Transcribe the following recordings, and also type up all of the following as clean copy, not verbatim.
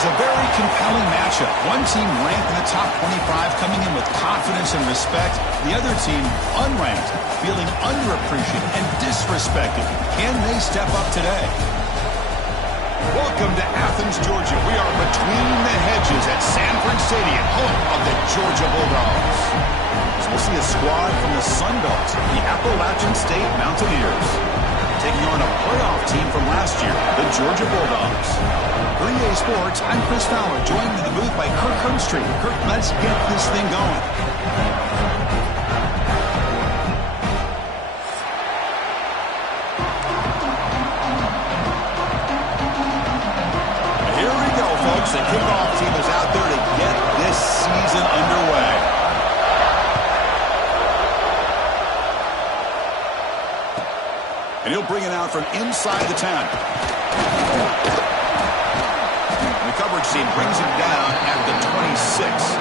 was a very compelling matchup. One team ranked in the top 25, coming in with confidence and respect. The other team, unranked, feeling underappreciated and disrespected. Can they step up today? Welcome to Athens, Georgia. We are between the hedges at Sanford Stadium, home of the Georgia Bulldogs. So we'll see a squad from the Sun Belt, the Appalachian State Mountaineers, taking on a playoff team from last year, the Georgia Bulldogs. For EA Sports, I'm Chris Fowler, joined in the booth by Kirk Herbstreit. Kirk, let's get this thing going. Here we go, folks. The kickoff team is out there to get this season underway. And he'll bring it out from inside the 10. And the coverage team brings him down at the 26.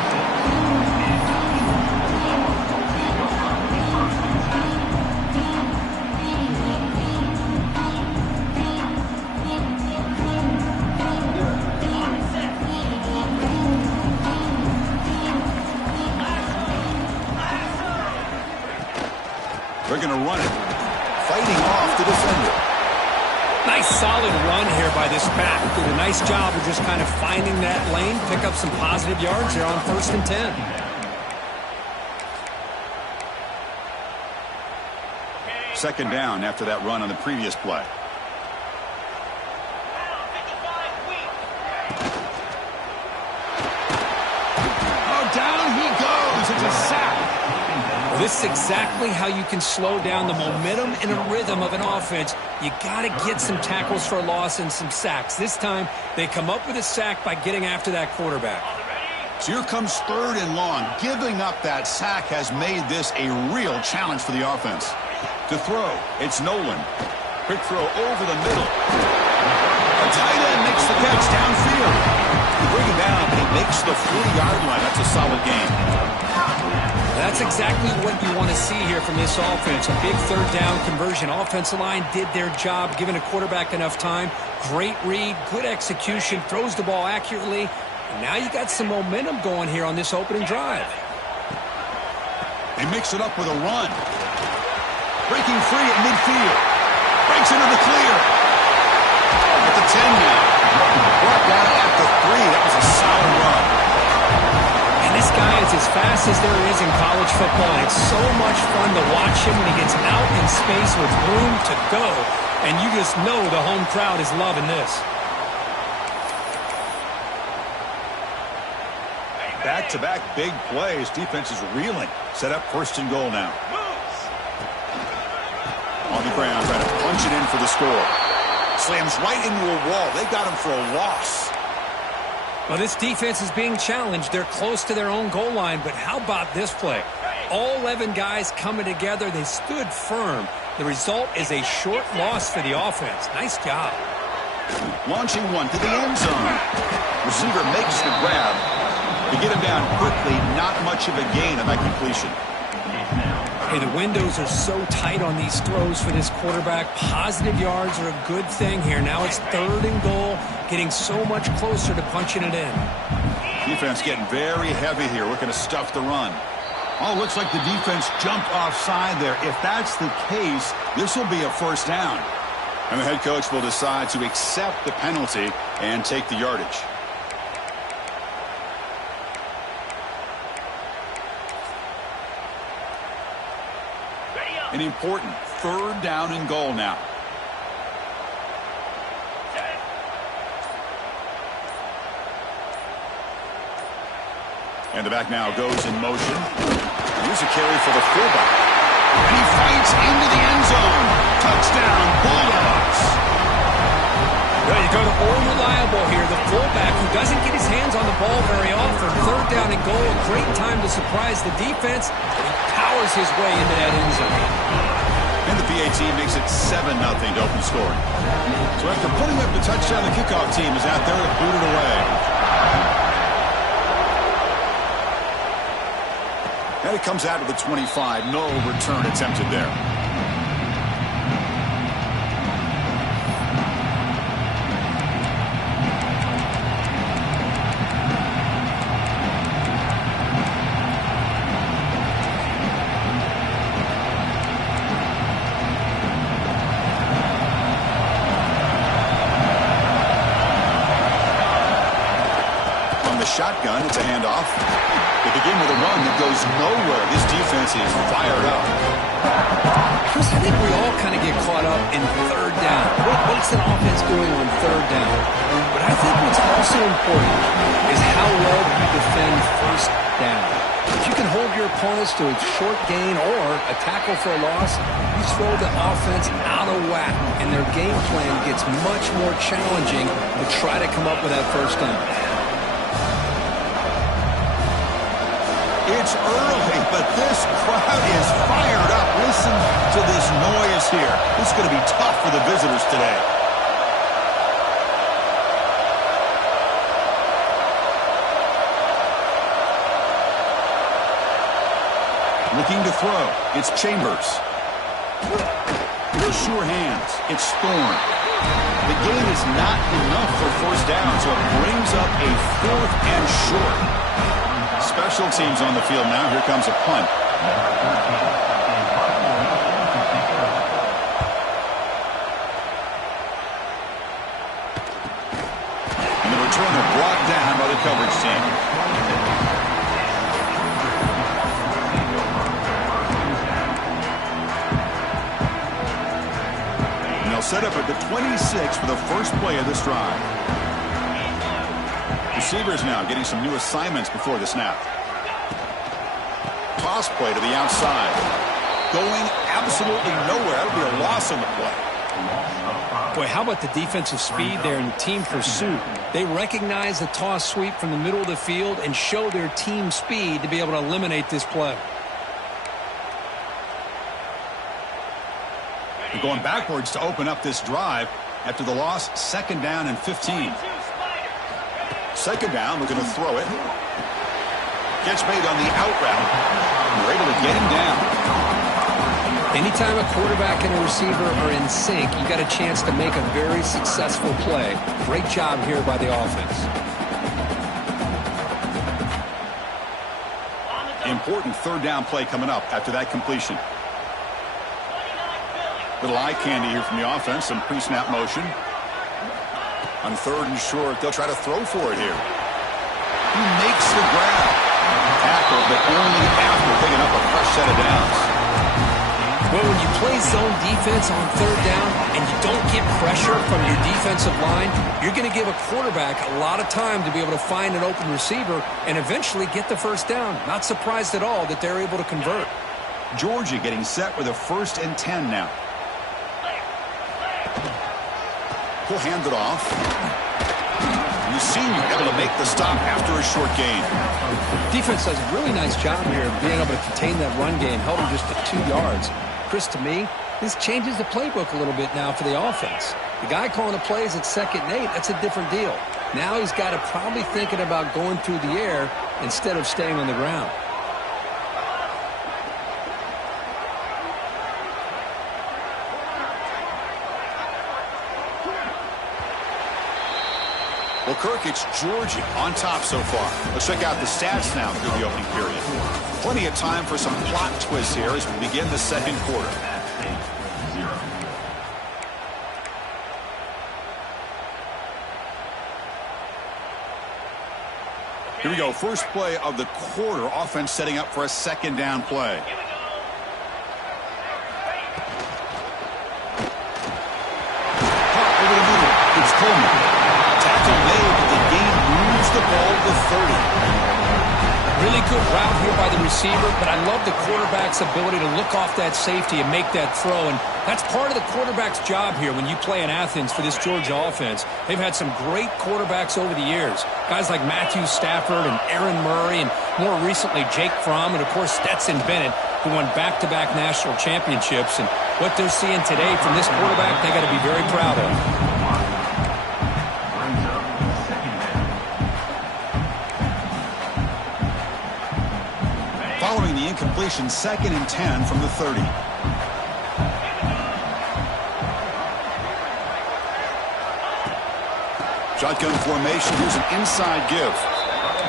They're going to run it. Fighting off the defender. Nice solid run here by this back. Did a nice job of just kind of finding that lane, pick up some positive yards there on 1st and 10. Second down after that run on the previous play. Oh, down he goes. It's a sack. This is exactly how you can slow down the momentum and a rhythm of an offense. You got to get some tackles for a loss and some sacks. This time, they come up with a sack by getting after that quarterback. So here comes 3rd and long. Giving up that sack has made this a real challenge for the offense. To throw, it's Nolan. Quick throw over the middle. A tight end makes the catch downfield. You bring him down, he makes the 40-yard line. That's a solid game. That's exactly what you want to see here from this offense. A big 3rd down conversion. Offensive line did their job, giving a quarterback enough time. Great read, good execution, throws the ball accurately. And now you got some momentum going here on this opening drive. They mix it up with a run. Breaking free at midfield. Breaks into the clear. At the 10 now. Brought down at the 3. That was a solid run. This guy is as fast as there is in college football, and it's so much fun to watch him when he gets out in space with room to go. And you just know the home crowd is loving this. Back-to-back big plays. Defense is reeling. Set up 1st and goal now. On the ground, trying to punch it in for the score. Slams right into a wall. They got him for a loss. Well, this defense is being challenged. They're close to their own goal line, but how about this play? All 11 guys coming together. They stood firm. The result is a short loss for the offense. Nice job. Launching one to the end zone. Receiver makes the grab. To get him down quickly, not much of a gain on that completion. Hey, the windows are so tight on these throws for this quarterback. Positive yards are a good thing here. Now it's 3rd and goal, getting so much closer to punching it in. Defense getting very heavy here, looking to stuff the run. Oh, looks like the defense jumped offside there. If that's the case, this will be a 1st down. And the head coach will decide to accept the penalty and take the yardage. An important 3rd down and goal now. And the back now goes in motion. Here's a carry for the fullback. And he fights into the end zone. Touchdown, Bulldogs. Well, you go to all reliable here. The fullback who doesn't get his hands on the ball very often. 3rd down and goal. A great time to surprise the defense. And he powers his way into that end zone. And the PA team makes it 7-0 to open scoring. So after putting up the touchdown, the kickoff team is out there to boot it away. And it comes out of the 25. No return attempted there. shotgun. It's a handoff. They begin with a run that goes nowhere. This defense is fired up. Chris, I think we all kind of get caught up in third down. What's an offense doing on third down? But I think what's also important is how well you defend first down. If you can hold your opponents to a short gain or a tackle for a loss, you throw the offense out of whack, and their game plan gets much more challenging to try to come up with that first down. It's early, but this crowd is fired up. Listen to this noise here. This is going to be tough for the visitors today. Looking to throw. It's Chambers. With sure hands. It's Thorne. The gain is not enough for first down, so it brings up a 4th and short. Special teams on the field now. Here comes a punt. And the returner brought down by the coverage team. And they'll set up at the 26 for the first play of this drive. Receivers now getting some new assignments before the snap. Toss play to the outside. Going absolutely nowhere. It'll be a loss on the play. Boy, how about the defensive speed there in team pursuit? They recognize the toss sweep from the middle of the field and show their team speed to be able to eliminate this play. They're going backwards to open up this drive after the loss. 2nd down and 15. 2nd down, we're going to throw it. Catch made on the out route. We're able to get him down. Anytime a quarterback and a receiver are in sync, you got a chance to make a very successful play. Great job here by the offense. Important 3rd down play coming up after that completion. Little eye candy here from the offense. Some pre-snap motion. On 3rd and short, they'll try to throw for it here. He makes the grab. Tackle, but only after picking up a fresh set of downs. Well, when you play zone defense on 3rd down and you don't get pressure from your defensive line, you're going to give a quarterback a lot of time to be able to find an open receiver and eventually get the first down. Not surprised at all that they're able to convert. Georgia getting set with a 1st and 10 now. He'll hand it off. And the senior able to make the stop after a short gain. Defense does a really nice job here of being able to contain that run game, held him just to 2 yards. Chris, to me, this changes the playbook a little bit now for the offense. The guy calling the plays at 2nd and 8, that's a different deal. Now he's got to probably thinking about going through the air instead of staying on the ground. Well, Kirk, it's Georgia on top so far. Let's check out the stats now through the opening period. Plenty of time for some plot twists here as we begin the 2nd quarter. Here we go. First play of the quarter. Offense setting up for a 2nd down play. Caught over the middle. It's Coleman. Tackle made, but the gain moves the ball to 30. Really good route here by the receiver, but I love the quarterback's ability to look off that safety and make that throw. And that's part of the quarterback's job here when you play in Athens for this Georgia offense. They've had some great quarterbacks over the years. Guys like Matthew Stafford and Aaron Murray, and more recently Jake Fromm, and of course Stetson Bennett, who won back-to-back national championships. And what they're seeing today from this quarterback, they got to be very proud of. Following the incompletion, 2nd and 10 from the 30. Shotgun formation. Here's an inside give.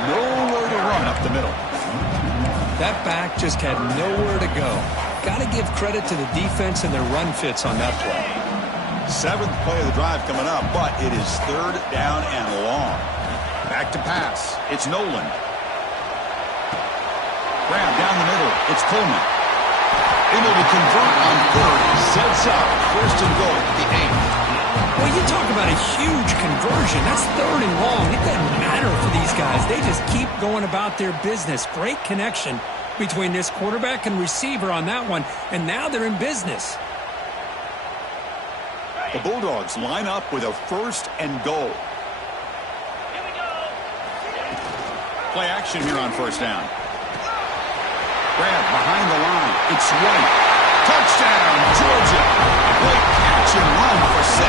Nowhere to run up the middle. That back just had nowhere to go. Got to give credit to the defense and their run fits on that play. 7th play of the drive coming up, but it is 3rd down and long. Back to pass. It's Nolan. Grab down the middle. It's Coleman. Able to convert on third. Sets up first and goal at the 8. Well, you talk about a huge conversion. That's third and long. It doesn't matter for these guys. They just keep going about their business. Great connection between this quarterback and receiver on that one, and now they're in business. The Bulldogs line up with a first and goal. Play action here on first down. Grab behind the line. It's White. Touchdown, Georgia. Great catch and run for 6.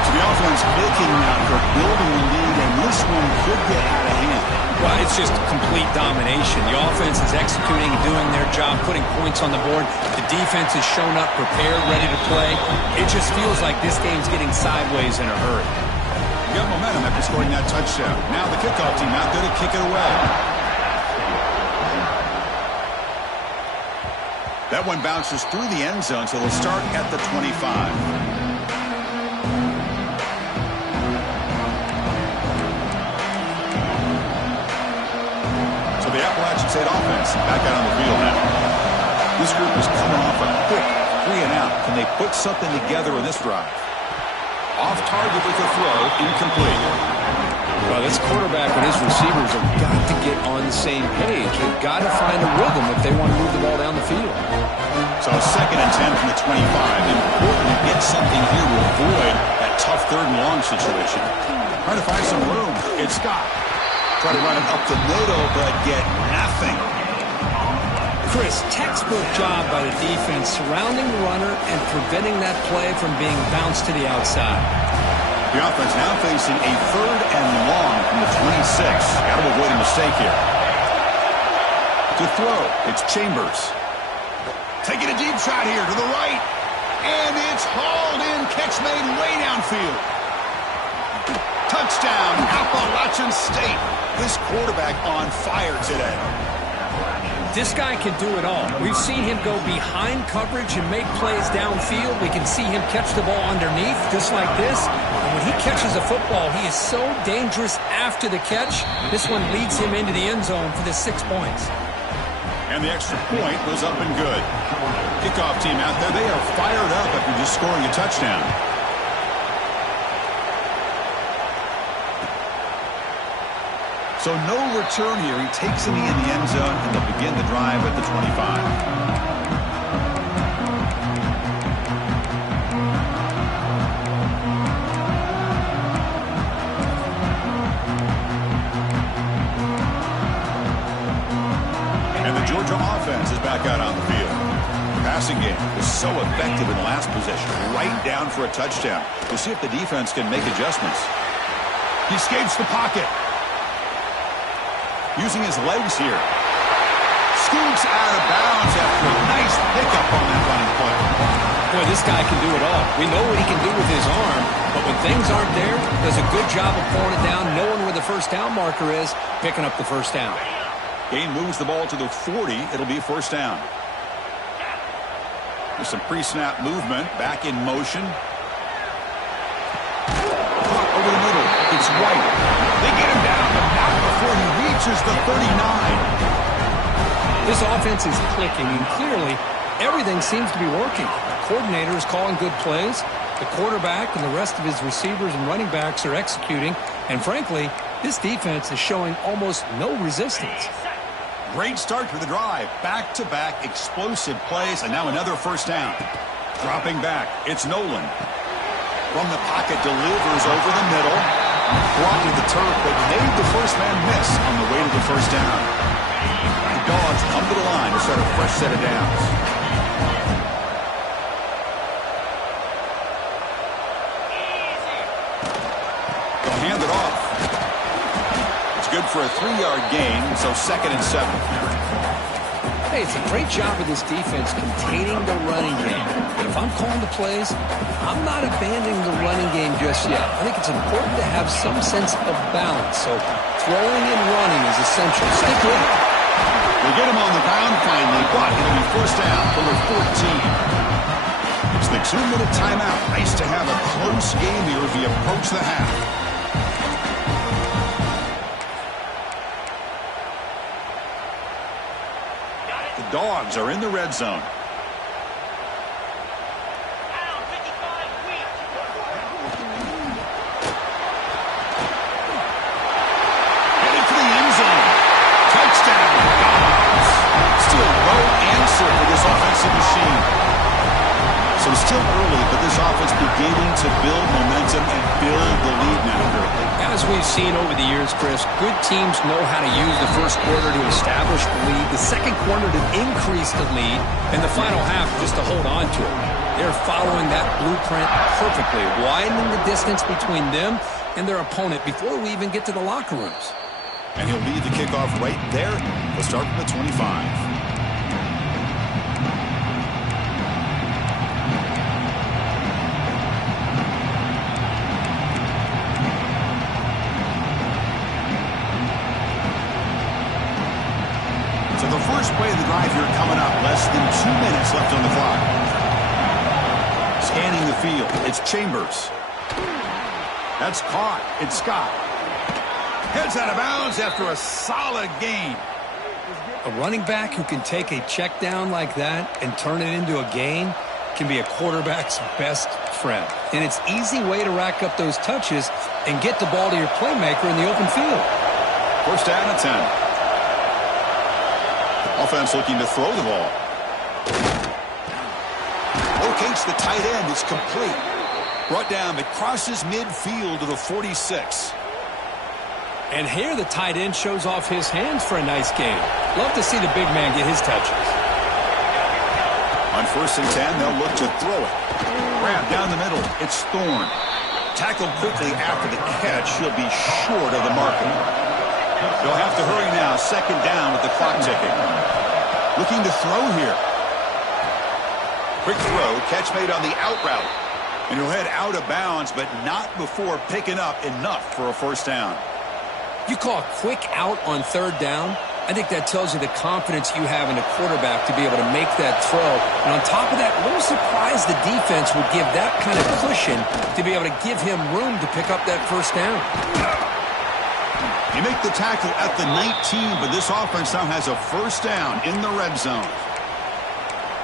So the offense making out for building the lead, and this one could get out of hand. Well, it's just complete domination. The offense is executing and doing their job, putting points on the board. The defense has shown up, prepared, ready to play. It just feels like this game's getting sideways in a hurry. You got momentum after scoring that touchdown. Now the kickoff team out there to kick it away. That one bounces through the end zone, so they'll start at the 25. So the Appalachian State offense back out on the field now. This group is coming off a quick 3-and-out. Can they put something together in this drive? Off target with the throw, incomplete. Well, this quarterback and his receivers have got to get on the same page. They've got to find a rhythm if they want to move the ball down the field. So 2nd and 10 from the 25. Important to get something here to avoid that tough 3rd and long situation. Trying to find some room. It's Scott. Try to run it up the middle, but get nothing. Chris, textbook job by the defense surrounding the runner and preventing that play from being bounced to the outside. The offense now facing a 3rd and long from the 26. Got to avoid a mistake here. To throw, it's Chambers. Taking a deep shot here to the right. And it's hauled in. Catch made way downfield. Touchdown, Appalachian State. This quarterback on fire today. This guy can do it all. We've seen him go behind coverage and make plays downfield. We can see him catch the ball underneath, just like this. And when he catches a football, he is so dangerous after the catch. This one leads him into the end zone for the 6 points. And the extra point was up and good. Kickoff team out there, they are fired up after just scoring a touchdown. So no return here. He takes it in the end zone, and they'll begin the drive at the 25. And the Georgia offense is back out on the field. The passing game was so effective in the last possession, right down for a touchdown. We'll see if the defense can make adjustments. He escapes the pocket. Using his legs here. Scoots out of bounds after a nice pickup on that running play. Boy, this guy can do it all. We know what he can do with his arm, but when things aren't there, does a good job of pulling it down, knowing where the first down marker is, picking up the first down. Gain moves the ball to the 40. It'll be first down. There's some pre-snap movement. Back in motion. Caught over the middle. It's White. They get him down, but not before he reaches the 39. This offense is clicking, and clearly everything seems to be working. The coordinator is calling good plays. The quarterback and the rest of his receivers and running backs are executing. And frankly, this defense is showing almost no resistance. Great start to the drive. Back-to-back explosive plays, and now another first down. Dropping back, it's Nolan. From the pocket, delivers over the middle. Brought to the turf, but made the first man miss on the way to the first down. The Dogs come to the line to start a fresh set of downs. They'll hand it off. It's good for a 3-yard gain, so 2nd and 7. Hey, it's a great job of this defense containing the running game. But if I'm calling the plays, I'm not abandoning the running game just yet. I think it's important to have some sense of balance. So throwing and running is essential. Stick with it. We'll get him on the ground finally, but it'll be first down for the 14. It's the 2-minute timeout. Nice to have a close game here as we approach the half. Dogs are in the red zone. Headed for the end zone. Touchdown, Dogs. Still no answer for this offensive machine. So still early, but this offense beginning to build momentum and build the lead now. As we've seen over the years, Chris, good teams know how to use the first quarter to establish the lead, the second quarter to increase the lead, and the final half just to hold on to it. They're following that blueprint perfectly, widening the distance between them and their opponent before we even get to the locker rooms. And he'll lead the kickoff right there. We'll start from the 25. First play of the drive here coming up. Less than 2 minutes left on the clock. Scanning the field. It's Chambers. That's caught. It's Scott. Heads out of bounds after a solid gain. A running back who can take a check down like that and turn it into a gain can be a quarterback's best friend. And it's an easy way to rack up those touches and get the ball to your playmaker in the open field. First down and 10. Offense looking to throw the ball. Locates the tight end. It's complete. Brought down, but crosses midfield to the 46. And here the tight end shows off his hands for a nice gain. Love to see the big man get his touches. On first and 10, they'll look to throw it. Grab down the middle. It's Thorne. Tackled quickly after the catch. He'll be short of the marker. They'll have to hurry now. Second down with the clock ticking. Looking to throw here. Quick throw. Catch made on the out route. And he'll head out of bounds, but not before picking up enough for a first down. You call a quick out on third down? I think that tells you the confidence you have in a quarterback to be able to make that throw. And on top of that, a little surprised the defense would give that kind of cushion to be able to give him room to pick up that first down. You make the tackle at the 19, but this offense now has a first down in the red zone.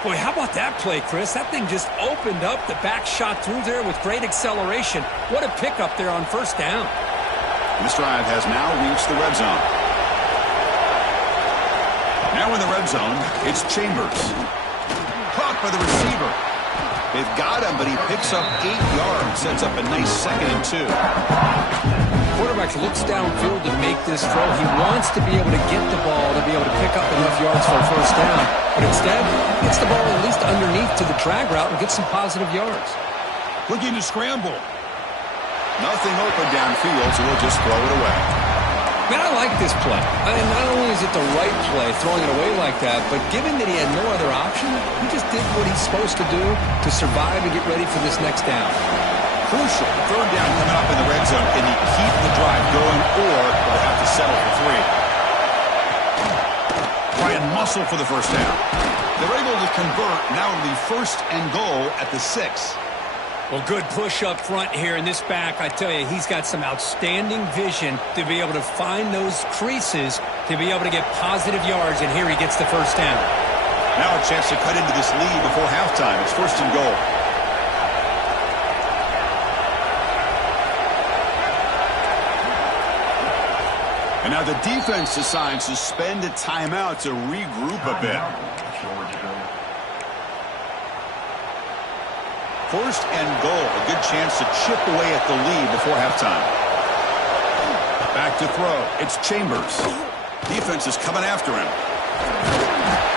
Boy, how about that play, Chris? That thing just opened up. The back shot through there with great acceleration. What a pickup there on first down. This drive has now reached the red zone. Now in the red zone, it's Chambers. Caught by the receiver. They've got him, but he picks up 8 yards. Sets up a nice 2nd and 2. Quarterback looks downfield to make this throw. He wants to be able to get the ball to be able to pick up enough yards for a first down. But instead, gets the ball at least underneath to the drag route and gets some positive yards. Looking to scramble. Nothing open downfield, so we'll just throw it away. Man, I like this play. I mean, not only is it the right play, throwing it away like that, but given that he had no other option, he just did what he's supposed to do to survive and get ready for this next down. Crucial. Third down coming up in the red zone. Can he keep the drive going, or will have to settle for 3? Try and muscle for the first down. They're able to convert. Now it'll be 1st and goal at the 6. Well, good push up front here in this back. I tell you, he's got some outstanding vision to be able to find those creases to be able to get positive yards, and here he gets the first down. Now a chance to cut into this lead before halftime. It's 1st and goal. And now the defense decides to spend a timeout to regroup a bit. 1st and goal. A good chance to chip away at the lead before halftime. Back to throw. It's Chambers. Defense is coming after him.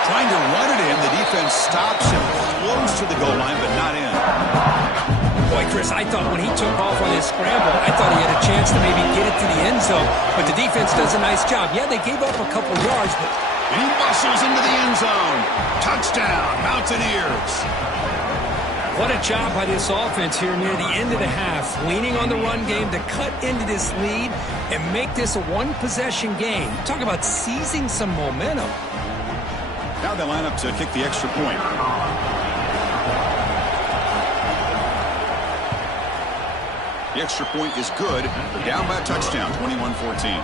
Trying to run it in. The defense stops him close to the goal line, but not in. Boy, Chris, I thought when he took off on his scramble, I thought he had a chance to maybe get it to the end zone. But the defense does a nice job. Yeah, they gave up a couple yards, but... And he muscles into the end zone. Touchdown, Mountaineers. What a job by this offense here near the end of the half, leaning on the run game to cut into this lead and make this a one-possession game. Talk about seizing some momentum. Now they line up to kick the extra point. The extra point is good. Down by a touchdown, 21-14.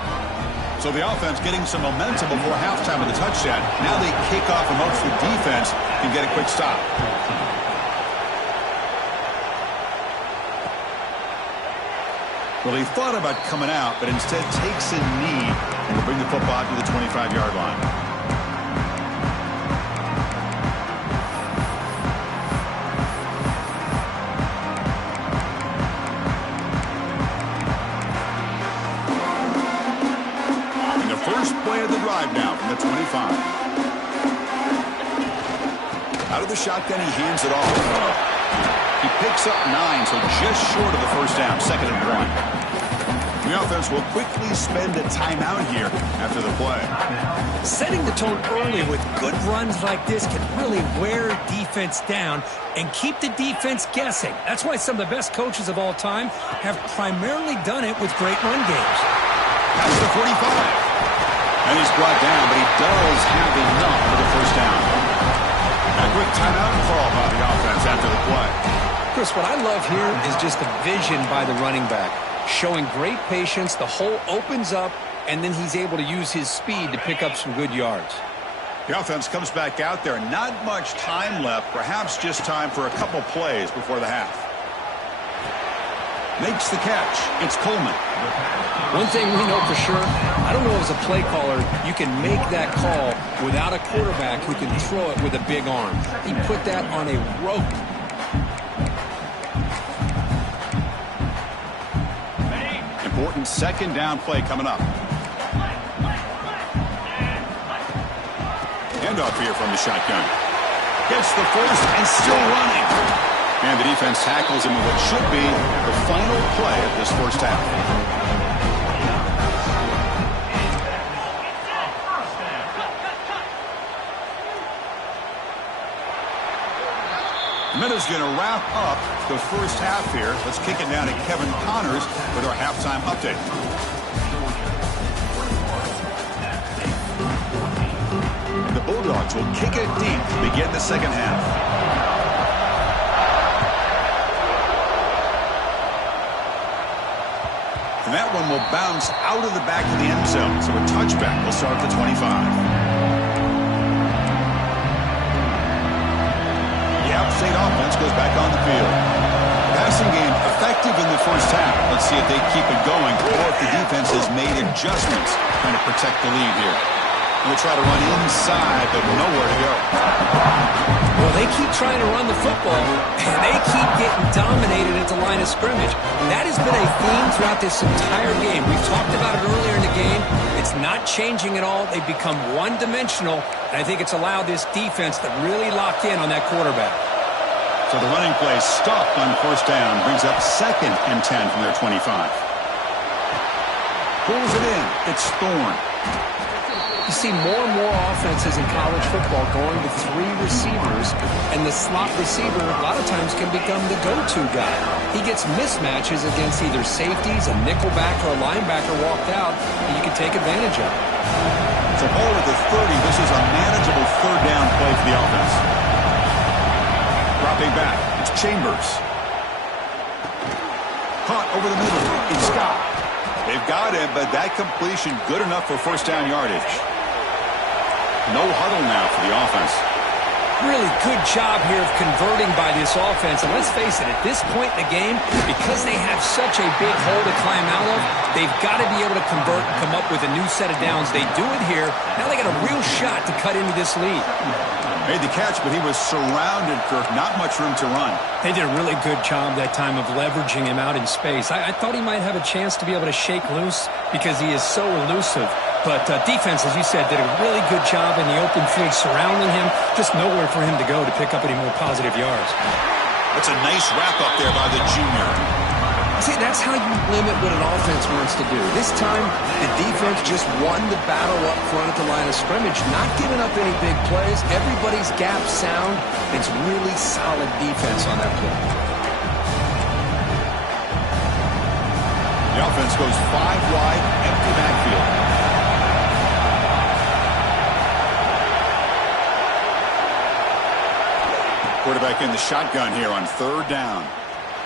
So the offense getting some momentum before halftime with a touchdown. Now they kick off and hopes the defense can get a quick stop. Well, he thought about coming out, but instead takes a knee and will bring the football to the 25-yard line. And the first play of the drive now from the 25. Out of the shotgun, he hands it off. He picks up 9, so just short of the first down, 2nd and 1. The offense will quickly spend a timeout here after the play. Setting the tone early with good runs like this can really wear defense down and keep the defense guessing. That's why some of the best coaches of all time have primarily done it with great run games. That's the 45. And he's brought down, but he does have enough for the first down. A quick timeout call by the offense after the play. Chris, what I love here is just the vision by the running back. Showing great patience, the hole opens up, and then he's able to use his speed to pick up some good yards. The offense comes back out there. Not much time left, perhaps just time for a couple plays before the half. Makes the catch. It's Coleman. One thing we know for sure, I don't know as a play caller, you can make that call without a quarterback who can throw it with a big arm. He put that on a rope. Important 2nd down play coming up. Handoff here from the shotgun. Gets the first and still running. And the defense tackles him in what should be the final play of this first half. The minute's going to wrap up the first half here. Let's kick it down to Kevin Connors with our halftime update. And the Bulldogs will kick it deep to begin the second half. And that one will bounce out of the back of the end zone. So a touchback will start at the 25. State offense goes back on the field. Passing game effective in the first half. Let's see if they keep it going or if the defense has made adjustments trying to protect the lead here. They'll try to run inside, but nowhere to go. Well, they keep trying to run the football, and they keep getting dominated at the line of scrimmage. That has been a theme throughout this entire game. We've talked about it earlier in the game. It's not changing at all. They've become one-dimensional, and I think it's allowed this defense to really lock in on that quarterback. So the running play stopped on first down. Brings up 2nd and 10 from their 25. Pulls it in. It's Thorne. You see more and more offenses in college football going to 3 receivers, and the slot receiver a lot of times can become the go-to guy. He gets mismatches against either safeties, a nickelback, or a linebacker walked out, and you can take advantage of it. So ball at the 30. This is a manageable 3rd down play for the offense. Dropping back, it's Chambers. Caught over the middle, it's Scott. They've got him, but that completion good enough for first down yardage. No huddle now for the offense. Really good job here of converting by this offense. And let's face it, at this point in the game, because they have such a big hole to climb out of, they've got to be able to convert and come up with a new set of downs. They do it here. Now they got a real shot to cut into this lead. Made the catch, but he was surrounded, Kirk. Not much room to run. They did a really good job that time of leveraging him out in space. I thought he might have a chance to be able to shake loose because he is so elusive. But defense, as you said, did a really good job in the open field surrounding him. Just nowhere for him to go to pick up any more positive yards. That's a nice wrap-up there by the junior. See, that's how you limit what an offense wants to do. This time, the defense just won the battle up front at the line of scrimmage, not giving up any big plays. Everybody's gap sound. It's really solid defense on that play. The offense goes 5 wide, empty backfield. Quarterback in the shotgun here on 3rd down.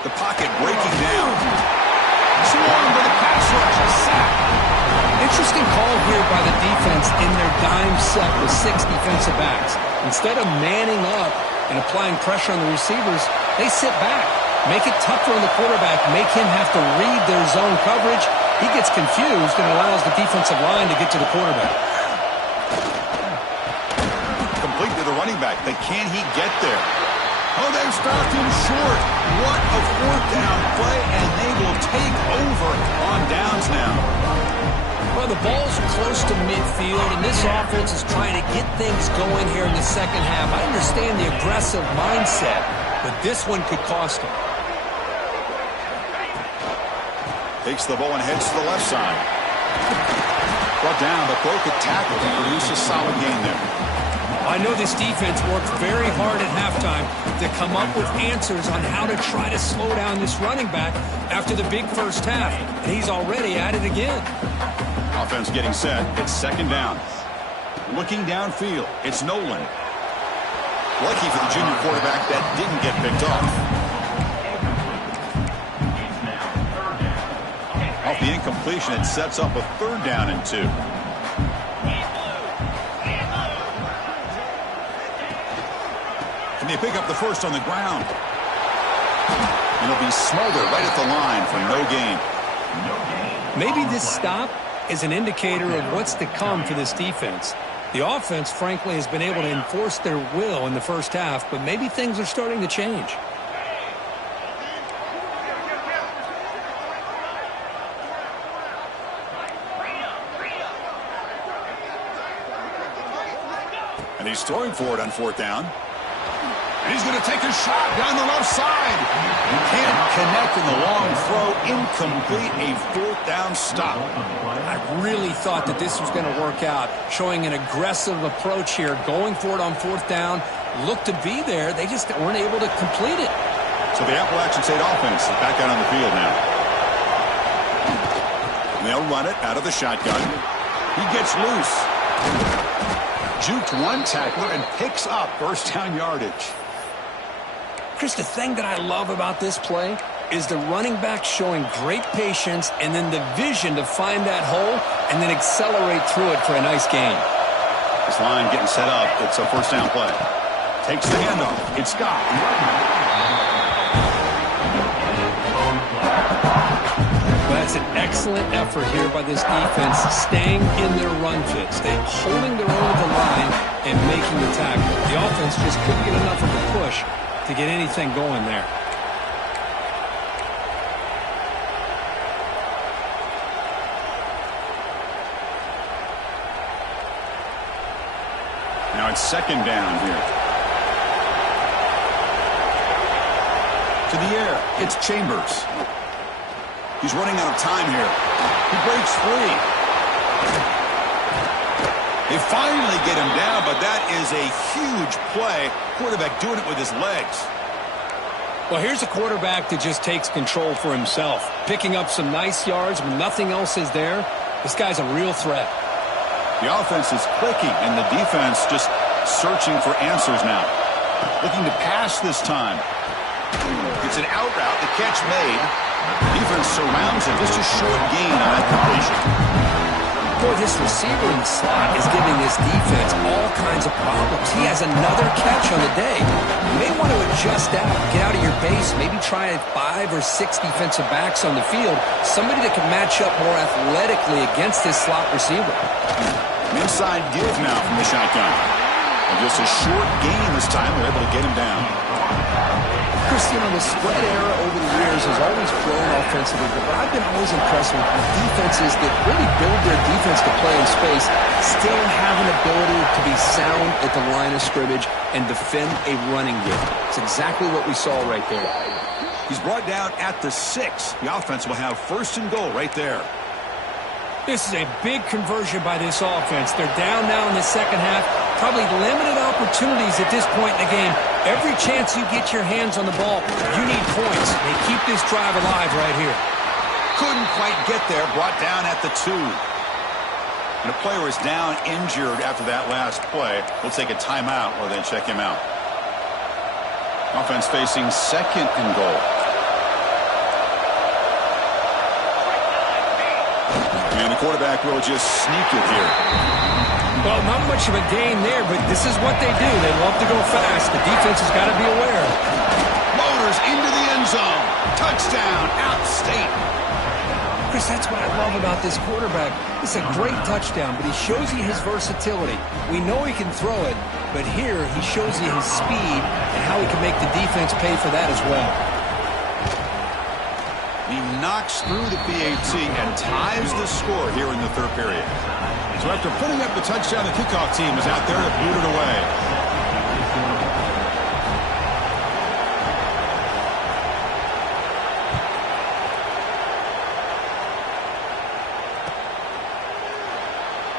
The pocket breaking down. Swarmed with a pass rush, a sack. Interesting call here by the defense in their dime set with 6 defensive backs. Instead of manning up and applying pressure on the receivers, they sit back, make it tougher on the quarterback, make him have to read their zone coverage. He gets confused and allows the defensive line to get to the quarterback. Complete to the running back, but can he get there? Oh, they've stopped him short. What a fourth down play, and they will take over on downs now. Well, the ball's close to midfield, and this offense is trying to get things going here in the second half. I understand the aggressive mindset, but this one could cost him. Takes the ball and heads to the left side. Brought down, but broke a tackle to produce a solid gain there. I know this defense worked very hard at halftime to come up with answers on how to try to slow down this running back after the big first half, and he's already at it again. Offense getting set. It's second down. Looking downfield, it's Nolan. Lucky for the junior quarterback that didn't get picked off. Off the incompletion, it sets up a third down and 2. Can they pick up the first on the ground? It'll be Smolder right at the line for no gain. Maybe this stop is an indicator of what's to come for this defense. The offense, frankly, has been able to enforce their will in the first half, but maybe things are starting to change. And he's throwing for it on fourth down. And he's going to take a shot down the left side. You can't connect in the long throw. Incomplete, a fourth down stop. I really thought that this was going to work out, showing an aggressive approach here, going for it on fourth down. Looked to be there. They just weren't able to complete it. So the Appalachian State offense is back out on the field now. And they'll run it out of the shotgun. He gets loose. Juked one tackler and picks up first down yardage. Chris, the thing that I love about this play is the running back showing great patience and then the vision to find that hole and then accelerate through it for a nice gain. This line getting set up. It's a first down play. Takes the handoff. It's Scott. That's an excellent effort here by this defense, staying in their run fits. They're holding their own at the line and making the tackle. The offense just couldn't get enough of a push to get anything going there. Now it's second down here. To the air, it's Chambers. He's running out of time here. He breaks free. They finally get him down, but that is a huge play. Quarterback doing it with his legs. Well, here's a quarterback that just takes control for himself, picking up some nice yards when nothing else is there. This guy's a real threat. The offense is clicking, and the defense just searching for answers now. Looking to pass this time. It's an out route, the catch made. Defense surrounds him. Just a short gain on that completion. Boy, this receiver in the slot is giving this defense all kinds of problems. He has another catch on the day. You may want to adjust out, get out of your base, maybe try 5 or 6 defensive backs on the field, somebody that can match up more athletically against this slot receiver. An inside give now from the shotgun. And just a short gain this time. They're able to get him down. Chris, you know, the spread era over the years has always grown offensively, but I've been always impressed with defenses that really build their defense to play in space, still have an ability to be sound at the line of scrimmage and defend a running game. It's exactly what we saw right there. He's brought down at the 6. The offense will have first and goal right there. This is a big conversion by this offense. They're down now in the second half. Probably limited opportunities at this point in the game. Every chance you get your hands on the ball, you need points. They keep this drive alive right here. Couldn't quite get there. Brought down at the 2. And a player is down injured after that last play. We'll take a timeout or then check him out. Offense facing second and goal. And the quarterback will just sneak it here. Well, not much of a gain there, but this is what they do. They love to go fast. The defense has got to be aware. Motors into the end zone. Touchdown, outstate. Chris, that's what I love about this quarterback. It's a great touchdown, but he shows you his versatility. We know he can throw it, but here he shows you his speed and how he can make the defense pay for that as well. He knocks through the PAT and ties the score here in the third period. So after putting up the touchdown, the kickoff team is out there to boot it away.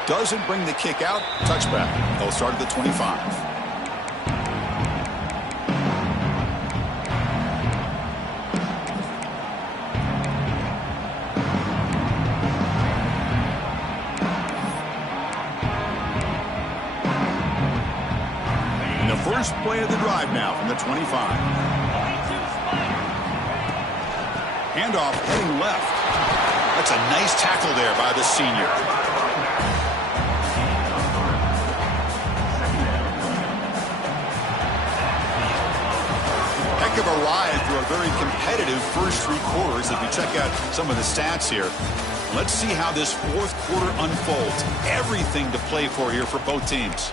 Doesn't bring the kick out. Touchback. They'll start at the 25. First play of the drive now from the 25. Handoff heading left. That's a nice tackle there by the senior. Heck of a ride through a very competitive first three quarters. If you check out some of the stats here, let's see how this fourth quarter unfolds. Everything to play for here for both teams.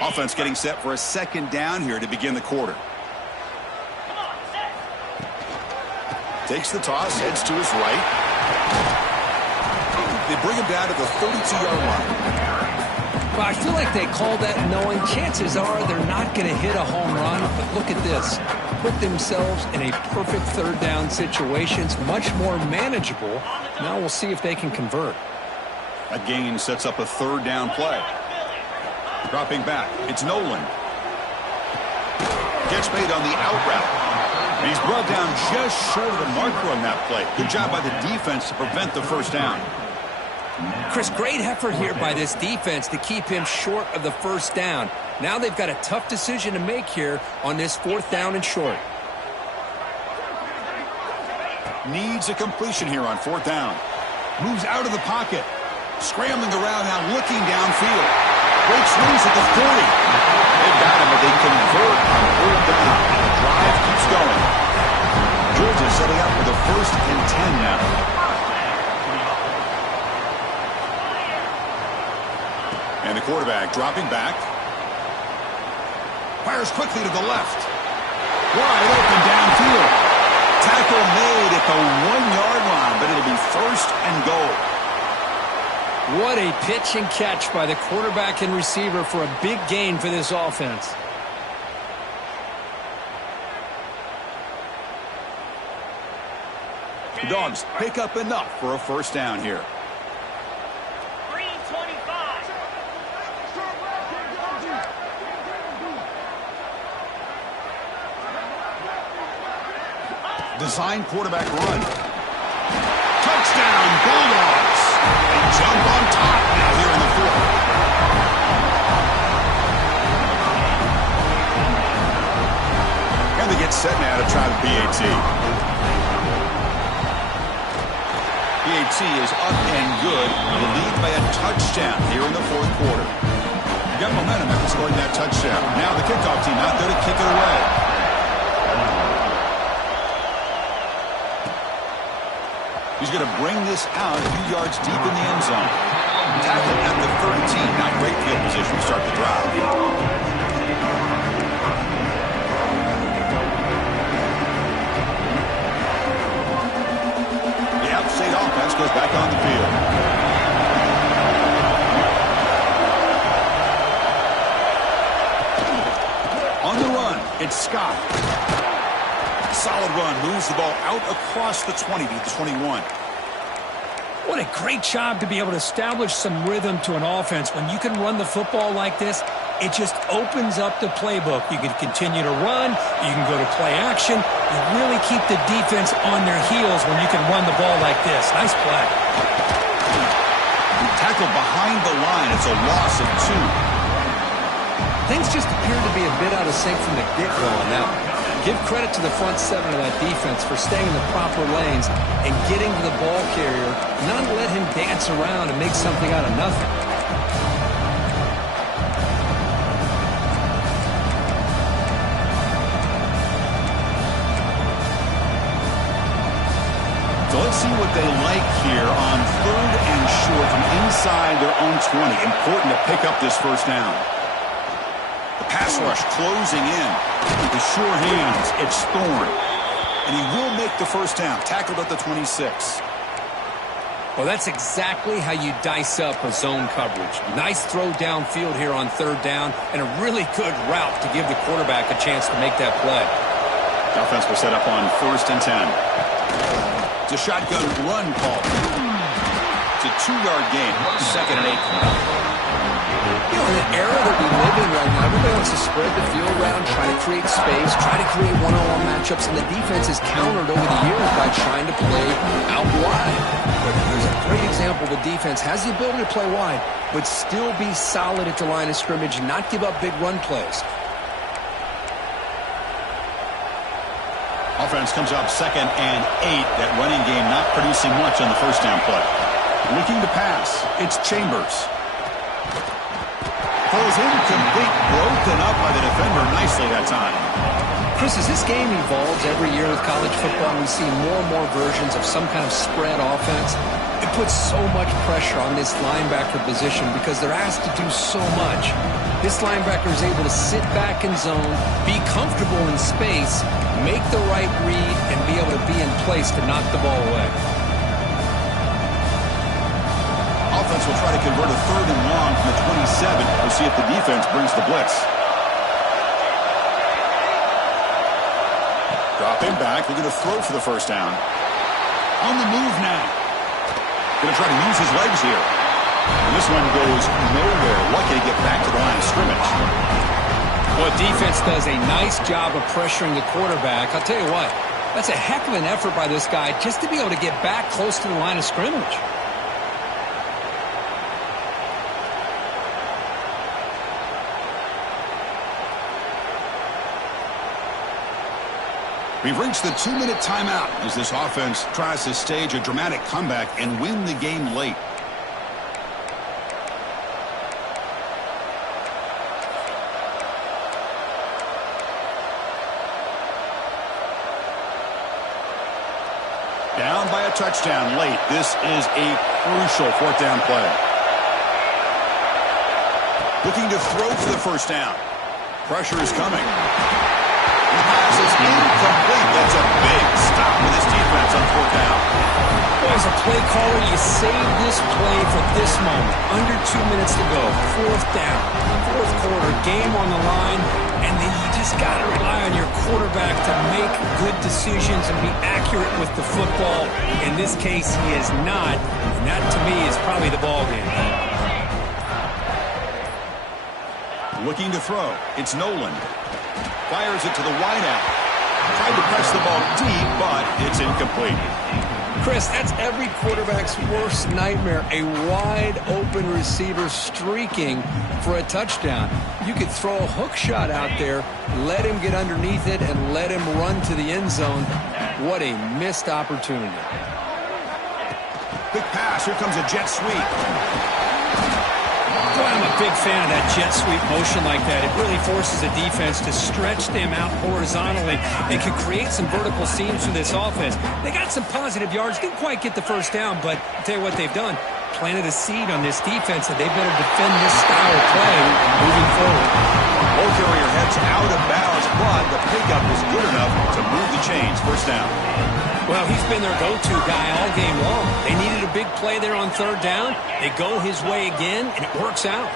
Offense getting set for a second down here to begin the quarter. Takes the toss, heads to his right. They bring him down to the 32-yard line. Well, I feel like they called that knowing chances are they're not going to hit a home run. But look at this. Put themselves in a perfect third down situation. It's much more manageable. Now we'll see if they can convert. A gain sets up a third down play. Dropping back, it's Nolan. Gets made on the out route. And he's brought down just short of the marker on that play. Good job by the defense to prevent the first down. Chris, great effort here by this defense to keep him short of the first down. Now they've got a tough decision to make here on this fourth down and short. Needs a completion here on fourth down. Moves out of the pocket. Scrambling around now, looking downfield. Breaks loose at the 40. They've got him, but they convert on third down. The drive keeps going. Georgia setting up for the 1st and 10 now. And the quarterback dropping back. Fires quickly to the left. Wide open downfield. Tackle made at the 1-yard line, but it'll be 1st and goal. What a pitch and catch by the quarterback and receiver for a big gain for this offense. The Dogs pick up enough for a first down here. 3:25. Design quarterback run. Touchdown, Bulldogs. They jump on top now here in the fourth. And they get set now to try the PAT. PAT is up and good. The lead by a touchdown here in the fourth quarter. You got momentum after scoring that touchdown. Now the kickoff team out there to kick it away. He's going to bring this out a few yards deep in the end zone. Tackle at the 13. Not great field position to start the drive. The outside offense goes back on the field. On the run, it's Scott. Solid run, moves the ball out across the 20 to the 21. What a great job to be able to establish some rhythm to an offense. When you can run the football like this, it just opens up the playbook. You can continue to run, you can go to play action. You really keep the defense on their heels when you can run the ball like this. Nice play. Tackle behind the line. It's a loss of 2. Things just appear to be a bit out of sync from the get-go on that one. Give credit to the front seven of that defense for staying in the proper lanes and getting to the ball carrier, not let him dance around and make something out of nothing. So let's see what they like here on 3rd and short from inside their own 20. Important to pick up this first down. The pass rush closing in. With sure hands, it's Thorne. And he will make the first down. Tackled at the 26. Well, that's exactly how you dice up a zone coverage. Nice throw downfield here on 3rd down, and a really good route to give the quarterback a chance to make that play. The offense will set up on 1st and 10. It's a shotgun run call. It's a 2-yard gain. 2nd and 8. You know, in an era that we live in right now, everybody wants to spread the field around, try to create space, try to create one-on-one matchups, and the defense has countered over the years by trying to play out wide. But here's a great example. The defense has the ability to play wide, but still be solid at the line of scrimmage, not give up big run plays. Offense comes up 2nd and 8. That running game not producing much on the first down play. Looking to pass. It's Chambers. Throws incomplete, broken up by the defender nicely that time. Chris, as this game evolves every year with college football, we see more and more versions of some kind of spread offense. It puts so much pressure on this linebacker position because they're asked to do so much. This linebacker is able to sit back in zone, be comfortable in space, make the right read, and be able to be in place to knock the ball away. Offense will try to convert a 3rd and long from the 27. We'll see if the defense brings the blitz. Drop him back. They're going to throw for the first down. On the move now. Going to try to use his legs here. And this one goes nowhere. Lucky to get back to the line of scrimmage. Well, defense does a nice job of pressuring the quarterback. I'll tell you what, that's a heck of an effort by this guy just to be able to get back close to the line of scrimmage. We've reached the 2-minute timeout as this offense tries to stage a dramatic comeback and win the game late. Down by a touchdown late. This is a crucial 4th down play. Looking to throw for the first down. Pressure is coming. The pass is incomplete. That's a big stop with this defense on 4th down. Well, as a play caller, you save this play for this moment. Under 2 minutes to go. 4th down. 4th quarter. Game on the line. And then you just got to rely on your quarterback to make good decisions and be accurate with the football. In this case, he is not. And that, to me, is probably the ball game. Looking to throw. It's Nolan. Fires it to the wideout. Tried to press the ball deep, but it's incomplete. Chris, that's every quarterback's worst nightmare. A wide-open receiver streaking for a touchdown. You could throw a hook shot out there, let him get underneath it, and let him run to the end zone. What a missed opportunity. Quick pass. Here comes a jet sweep. Boy, I'm a big fan of that jet sweep motion like that. It really forces the defense to stretch them out horizontally and can create some vertical seams for this offense. They got some positive yards. Didn't quite get the first down, but I'll tell you what they've done. Planted a seed on this defense that they better defend this style of play moving forward. Ball carrier heads out of bounds, but the pickup was good enough to move the chains. First down. Well, he's been their go-to guy all game long. They needed a big play there on 3rd down. They go his way again, and it works out.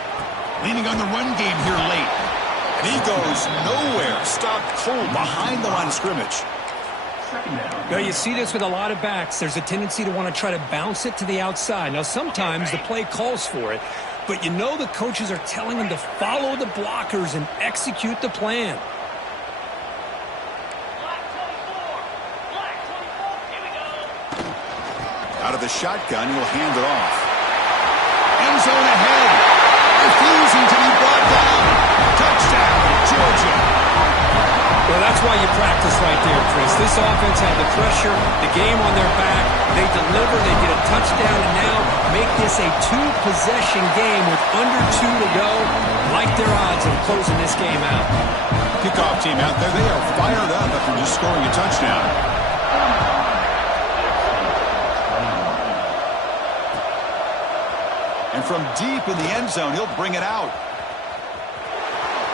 Leaning on the run game here late. And he goes nowhere. Stopped cold behind the line of scrimmage. Now, you see this with a lot of backs. There's a tendency to want to try to bounce it to the outside. Now, sometimes the play calls for it, but you know the coaches are telling them to follow the blockers and execute the plan. Out of the shotgun, he'll hand it off. End zone ahead. Refusing to be brought down. Touchdown, Georgia. Well, that's That's why you practice right there, Chris. This offense had the pressure, the game on their back. They deliver, they get a touchdown, and now make this a two-possession game with under 2 to go. Like their odds of closing this game out. Kickoff team out there, they are fired up after just scoring a touchdown. And from deep in the end zone, he'll bring it out.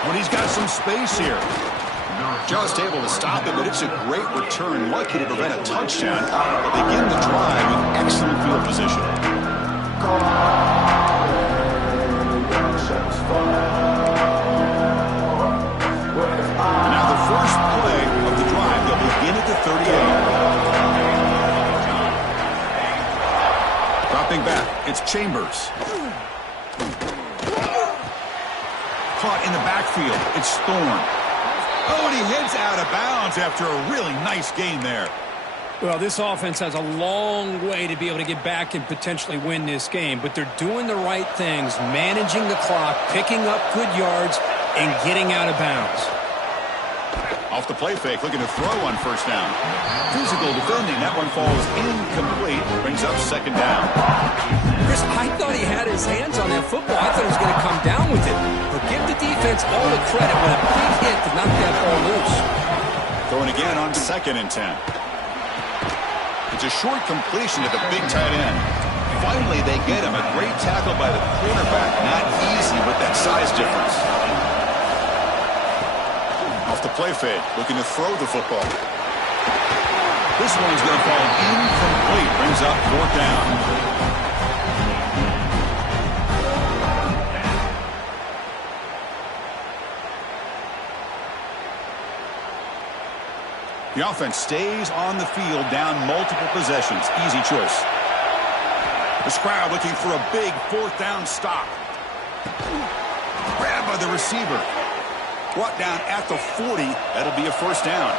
When he's got some space here. Just able to stop it, but it's a great return. Lucky to prevent a touchdown. But begin the drive with excellent field position. Now the first play of the drive, they'll begin at the 38. Dropping back, it's Chambers. Caught in the backfield, it's Thorne. Oh, and he heads out of bounds after a really nice gain there. Well, this offense has a long way to be able to get back and potentially win this game, but they're doing the right things, managing the clock, picking up good yards, and getting out of bounds. Off the play fake, looking to throw on first down. Physical defending, that one falls incomplete, brings up second down. Chris, I thought he had his hands on that football. I thought he was going to come down with it. But give the defense all the credit with a big hit to knock that ball loose. Throwing again on 2nd and 10. It's a short completion to the big tight end. Finally, they get him. A great tackle by the quarterback. Not easy with that size difference. Off the play fake, looking to throw the football. This one's going to fall incomplete. Brings up 4th down. The offense stays on the field, down multiple possessions. Easy choice. The crowd looking for a big 4th down stop. Grabbed by the receiver. Brought down at the 40. That'll be a first down.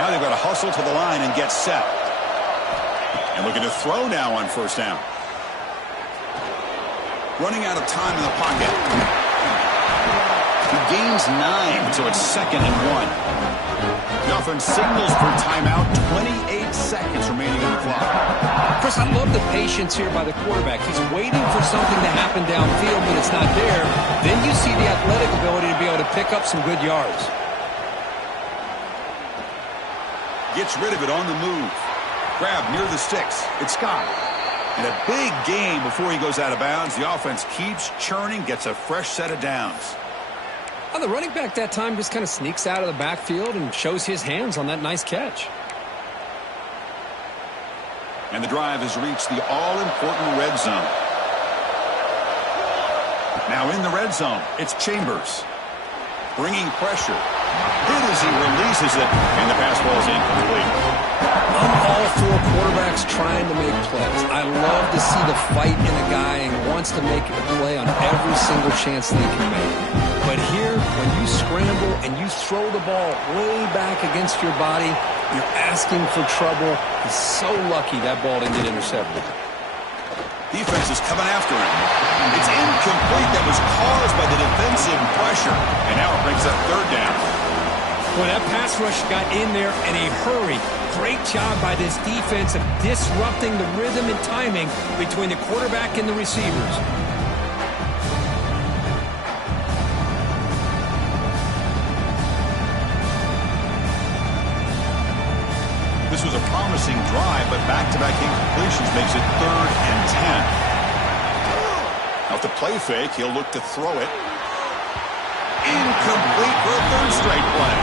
Now they've got to hustle to the line and get set. And looking to throw now on first down. Running out of time in the pocket. He gains 9, so it's 2nd and 1. The offense signals for timeout. 28 seconds remaining on the clock. Chris, I love the patience here by the quarterback. He's waiting for something to happen downfield, but it's not there. Then you see the athletic ability to be able to pick up some good yards. Gets rid of it on the move. Grab near the sticks. It's Scott. And a big gain before he goes out of bounds. The offense keeps churning, gets a fresh set of downs. Well, the running back that time just kind of sneaks out of the backfield and shows his hands on that nice catch. And the drive has reached the all-important red zone. Now in the red zone, it's Chambers. Bringing pressure. Hit as he releases it, and the pass ball is incomplete. I'm all for quarterbacks trying to make plays. I love to see the fight in a guy and wants to make a play on every single chance that he can make. But here, when you scramble and you throw the ball way back against your body, you're asking for trouble. He's so lucky that ball didn't get intercepted. Defense is coming after him. It's incomplete. That was caused by the defensive pressure. And now it brings up 3rd down. Well, that pass rush got in there in a hurry. Great job by this defense of disrupting the rhythm and timing between the quarterback and the receivers. This was a promising drive, but back-to-back incompletions makes it 3rd and 10. Off the play fake, he'll look to throw it. Incomplete for a 3rd straight play.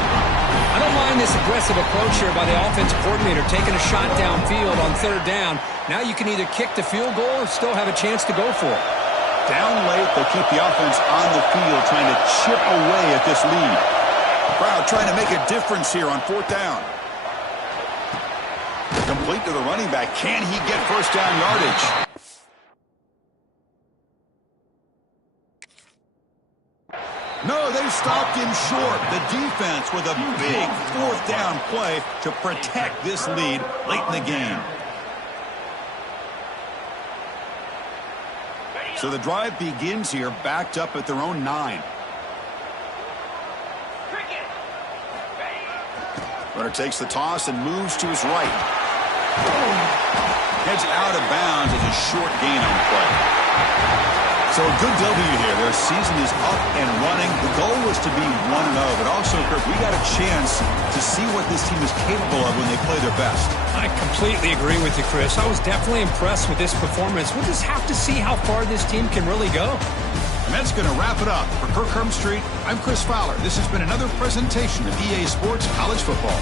I don't mind this aggressive approach here by the offensive coordinator, taking a shot downfield on 3rd down. Now you can either kick the field goal or still have a chance to go for it. Down late, they'll keep the offense on the field, trying to chip away at this lead. Crowd trying to make a difference here on 4th down. Complete to the running back. Can he get first down yardage? No, they stopped him short. The defense with a big 4th down play to protect this lead late in the game. So the drive begins here, backed up at their own 9. Runner takes the toss and moves to his right. Heads out of bounds as a short gain on play. So a good W here. Their season is up and running. The goal was to be 1-0, but also, Kirk, we got a chance to see what this team is capable of when they play their best. I completely agree with you, Chris. I was definitely impressed with this performance. We'll just have to see how far this team can really go. And that's going to wrap it up. For Kirk Hermstreet, I'm Chris Fowler. This has been another presentation of EA Sports College Football.